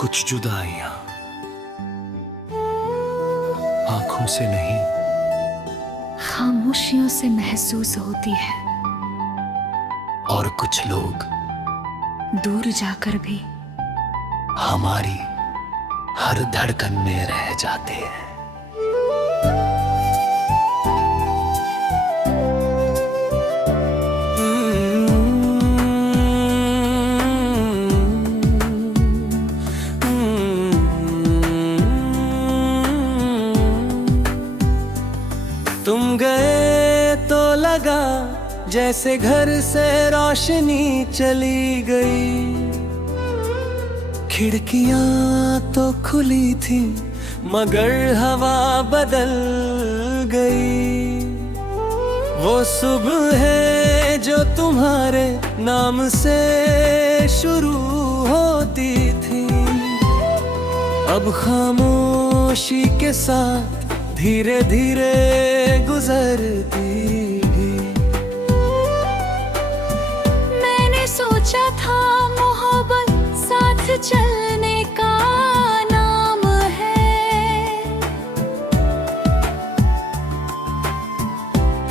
कुछ जुदाइयां आंखों से नहीं, खामोशियों से महसूस होती है, और कुछ लोग दूर जाकर भी हमारी हर धड़कन में रह जाते हैं। तुम गए तो लगा जैसे घर से रोशनी चली गई, खिड़कियां तो खुली थी मगर हवा बदल गई। वो सुबह है जो तुम्हारे नाम से शुरू होती थी, अब खामोशी के साथ धीरे धीरे गुजरती भी। मैंने सोचा था मोहब्बत साथ चलने का नाम है,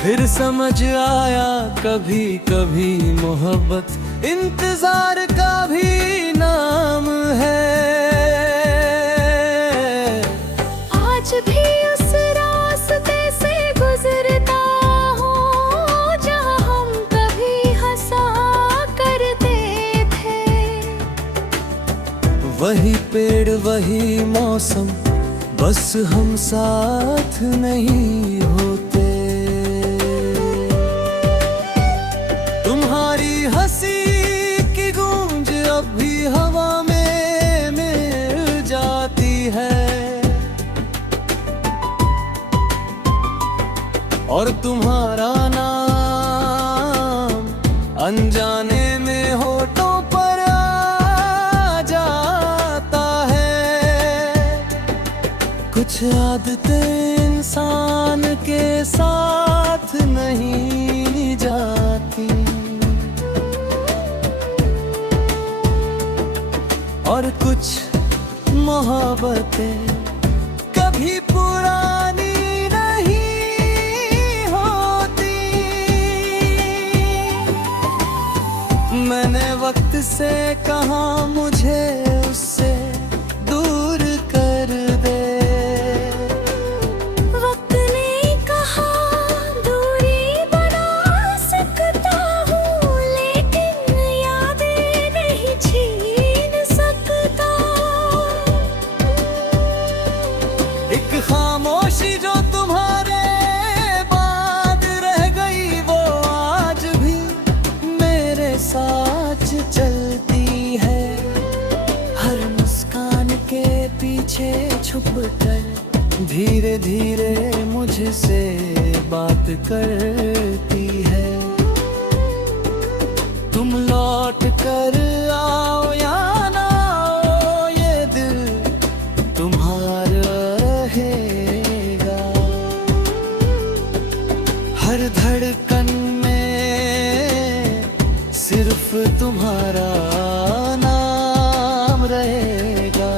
फिर समझ आया कभी कभी मोहब्बत इंतजार का भी नाम है। आज भी उस रास्ते से गुजरता हूँ जहाँ हम कभी हंसा करते थे। वही पेड़ वही मौसम, बस हम साथ नहीं होते। तुम्हारी हंसी की गूंज अब भी हवा में मिल जाती है, और तुम्हारा नाम अनजाने में होठों पर आ जाता है। कुछ आदतें इंसान के साथ नहीं जाती, और कुछ मोहब्बतें कभी पुरानी नहीं होती। मैंने वक्त से कहा मुझे उससे दूर कर दे, वक्त ने कहा दूरी बना सकता हूँ, लेकिन यादें नहीं छीन सकता। एक खामोशी जो तुम्हारे बाद रह गई, वो आज भी मेरे साथ चलती है। हर मुस्कान के पीछे छुप कर धीरे धीरे मुझसे बात करती है। तुम लौट कर आओ या ना आओ, ये दिल तुम्हारा रहेगा। हर धड़कन में सिर्फ तुम्हारा नाम रहेगा।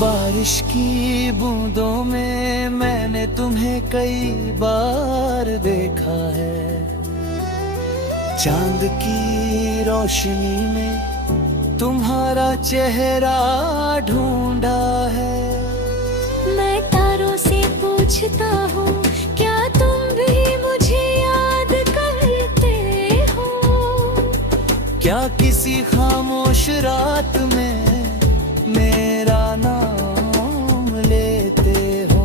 बारिश की बूंदों में मैंने तुम्हें कई बार देखा है, चांद की रोशनी में तुम्हारा चेहरा ढूंढा है। मैं तारों से पूछता हूँ क्या तुम भी मुझे याद करते हो, क्या किसी खामोश रात में मेरा नाम लेते हो।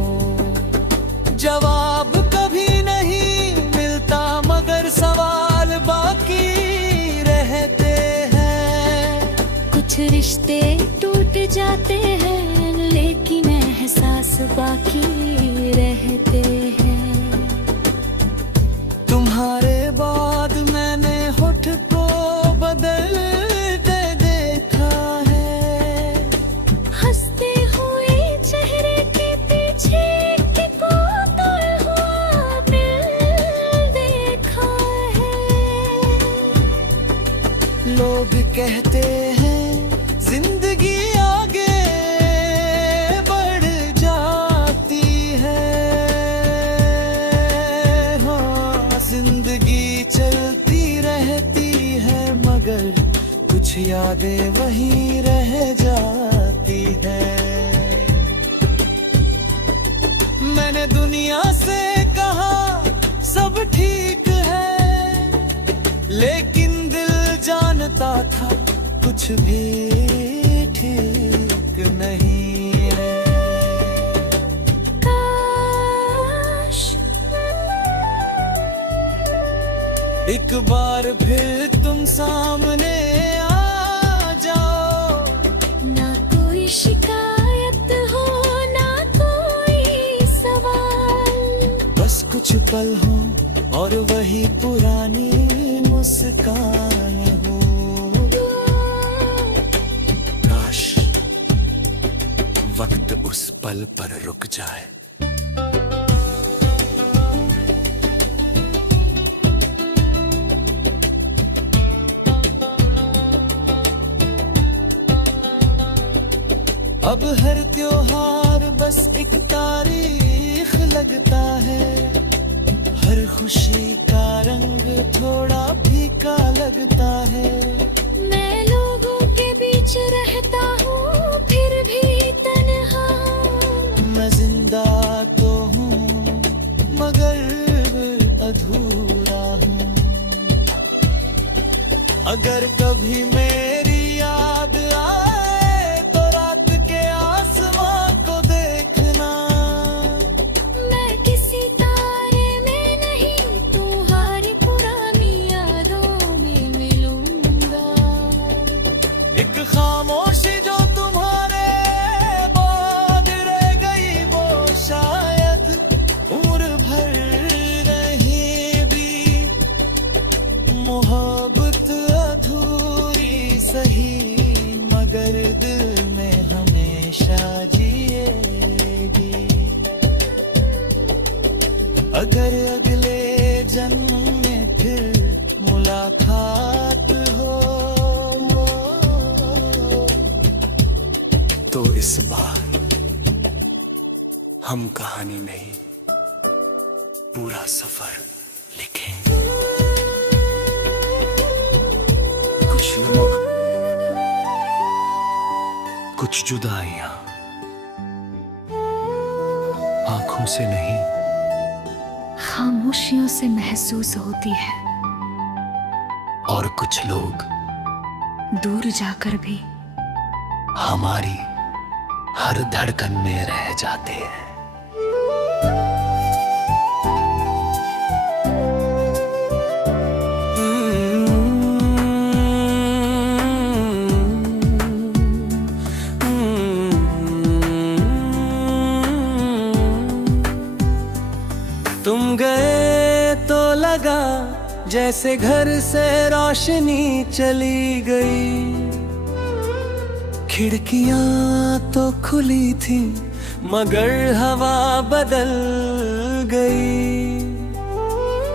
जवाब कभी नहीं मिलता मगर सवाल बाकी रहते हैं। कुछ रिश्ते टूट जाते हैं लेकिन एहसास बाकी रहते हैं। तुम्हारे बाद मैंने होठ को बदलते देखा है, हंसते हुए लोग कहते हैं जिंदगी आगे बढ़ जाती है। हाँ, जिंदगी चलती रहती है मगर कुछ यादें वहीं रह जाती है। मैंने दुनिया से कहा सब ठीक है, लेकिन दिल जानता था कुछ भी ठीक नहीं है। काश एक बार फिर तुम सामने आ जाओ, ना कोई शिकायत हो ना कोई सवाल, बस कुछ पल हो और वही पुरानी मुस्कान हो। काश वक्त उस पल पर रुक जाए। अब हर त्योहार बस एक तारीख लगता है, हर खुशी का रंग थोड़ा फीका लगता है। मैं लोगों के बीच रहता हूँ फिर भी तन्हा, मैं जिंदा तो हूँ मगर अधूरा हूँ। अगर कभी मेरी याद आए तो रात के आसमां को देखना, मैं किसी तारे में नहीं तुम्हारी पुरानी यादों में मिलूंगा। एक खामोशी जो तुम्हारे बाद रह गई वो शायद उम्र भर नहीं भी। मोहब्बत अधूरी सही मगर दिल में हमेशा जिएगी। अगर अगले जन्म में फिर मुलाकात हो तो इस बार हम कहानी नहीं पूरा सफर लिखेंगे। कुछ लोग, कुछ जुदाइयां आंखों से नहीं खामोशियों से महसूस होती है, और कुछ लोग दूर जाकर भी हमारी हर धड़कन में रह जाते हैं। तुम गए तो लगा जैसे घर से रोशनी चली गई। खिड़कियां तो खुली थी मगर हवा बदल गई।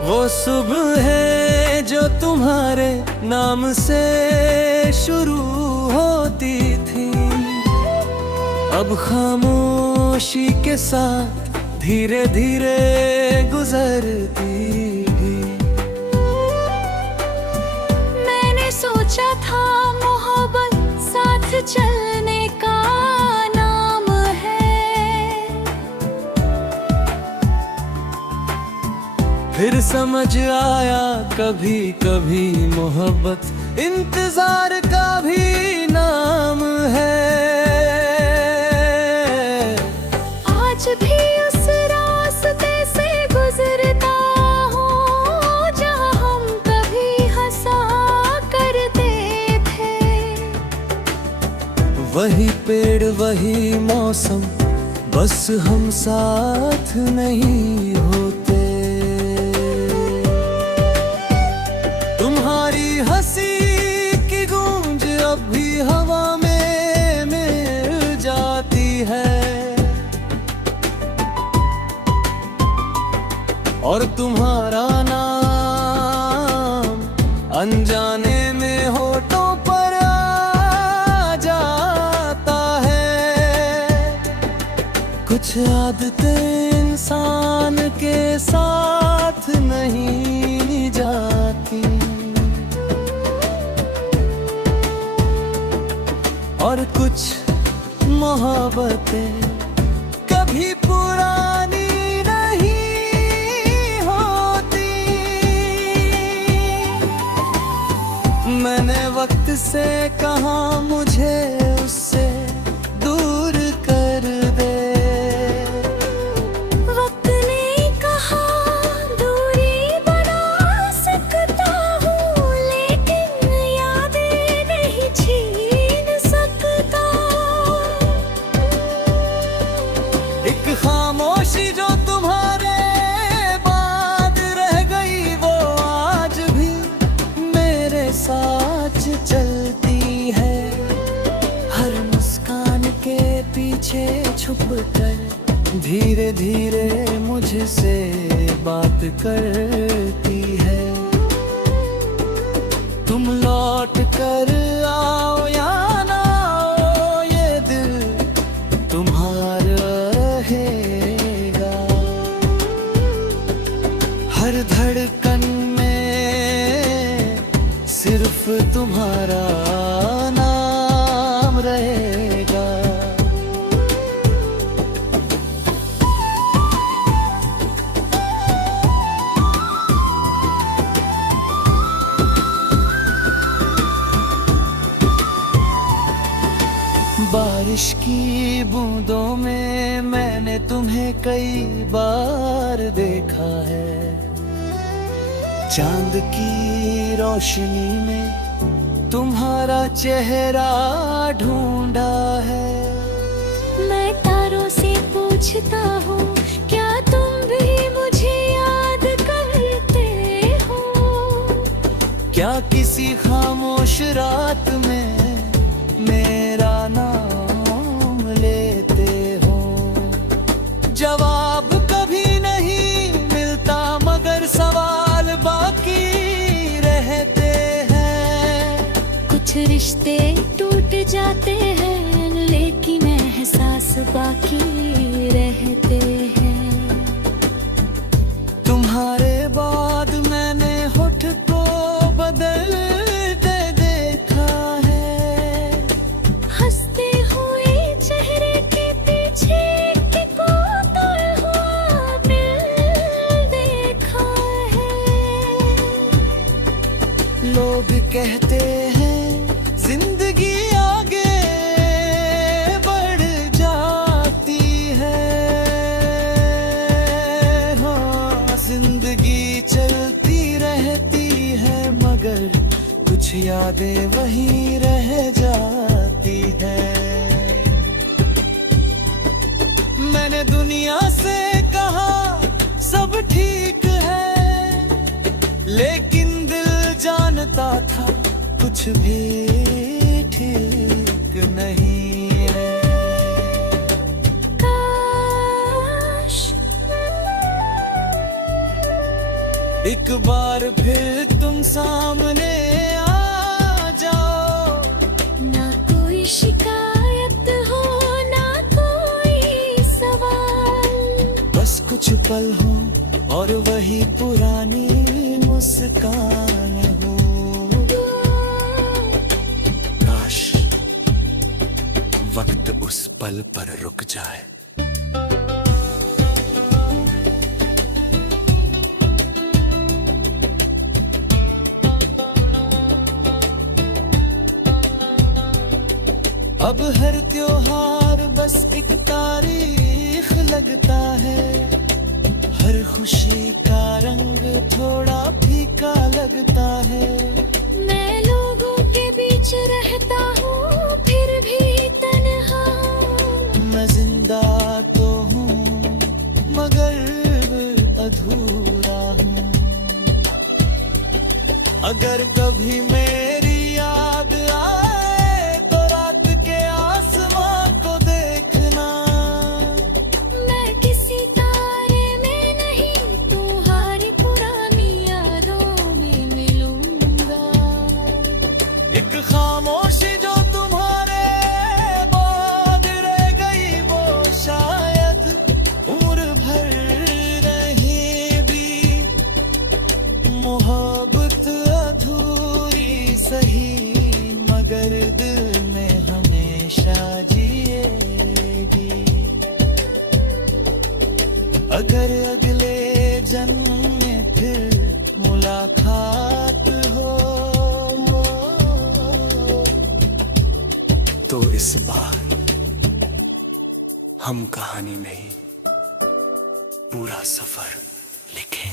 वो सुबह है जो तुम्हारे नाम से शुरू होती थी, अब खामोशी के साथ धीरे धीरे गुजरती भी। मैंने सोचा था मोहब्बत साथ चलने का नाम है, फिर समझ आया कभी कभी मोहब्बत इंतजार का भी नाम है। आज भी उस रास्ते से गुजरता हूँ जहाँ हम कभी हंसा करते थे। वही पेड़ वही मौसम बस हम साथ नहीं होते। तुम्हारी हंसी की गूंज अब भी हवा में मिल जाती है, और तुम्हारा नाम अनजाने में होठ कुछ आदतें इंसान के साथ नहीं जाती, और कुछ मोहब्बतें कभी पुरानी नहीं होती। मैंने वक्त से कहा मुझे उससे दूर कर दे, वक्त ने कहा दूरी बना सकता हूँ, लेकिन यादें नहीं छीन सकता। एक खामोशी जो तुम्हारे बाद रह गई, वो आज भी मेरे साथ चलती है। हर मुस्कान के पीछे छुप कर धीरे धीरे मुझसे बात करती है। तुम लौट कर आओ या ना आओ, ये दिल तुम्हारा रहेगा। हर धड़कन में सिर्फ तुम्हारा नाम रहेगा। बारिश की बूंदों में मैंने तुम्हें कई बार देखा है, चांद की रोशनी में तुम्हारा चेहरा ढूंढा है। मैं तारों से पूछता हूँ, क्या तुम भी मुझे याद करते हो? क्या किसी खामोश रात में मेरा नाम लेते हो? जवाब कभी नहीं मिलता, मगर सवाल बाकी रहते हैं। कुछ रिश्ते टूट जाते हैं, लेकिन एहसास बाकी रहते हैं। तुम्हारे बाद मैंने होठ को बदलते देखा है, हंसते हुए चेहरे के पीछे के कोतल हुआ दिल देखा है। लोग कहते हैं जिंदगी आगे बढ़ जाती है। हाँ, जिंदगी चलती रहती है, मगर कुछ यादें वहीं रह जाती है। मैंने दुनिया से कहा सब ठीक है, लेकिन दिल जानता था कुछ भी ठीक नहीं है। काश एक बार फिर तुम सामने आ जाओ, ना कोई शिकायत हो, ना कोई सवाल, बस कुछ पल हो और वही पुरानी मुस्कान हो। काश वक्त उस पल पर रुक जाए। अब हर त्योहार बस एक तारीख लगता है, हर खुशी का रंग थोड़ा फीका लगता है। मैं लोगों के बीच रहता हूँ, फिर भी तन्हा हूँ। मैं जिंदा तो हूँ, मगर अधूरा हूँ। अगर कभी मेरी याद आए तो रात के आसमां को देखना। मैं किसी तारे में नहीं, तुम्हारी पुरानी यादों में मिलूंगा। एक खामोशी जो तुम्हारे बाद रह गई, वो शायद सही मगर दिल में हमेशा जिएगी। अगर अगले जन्म में फिर मुलाकात हो तो इस बार हम कहानी नहीं पूरा सफर लिखें।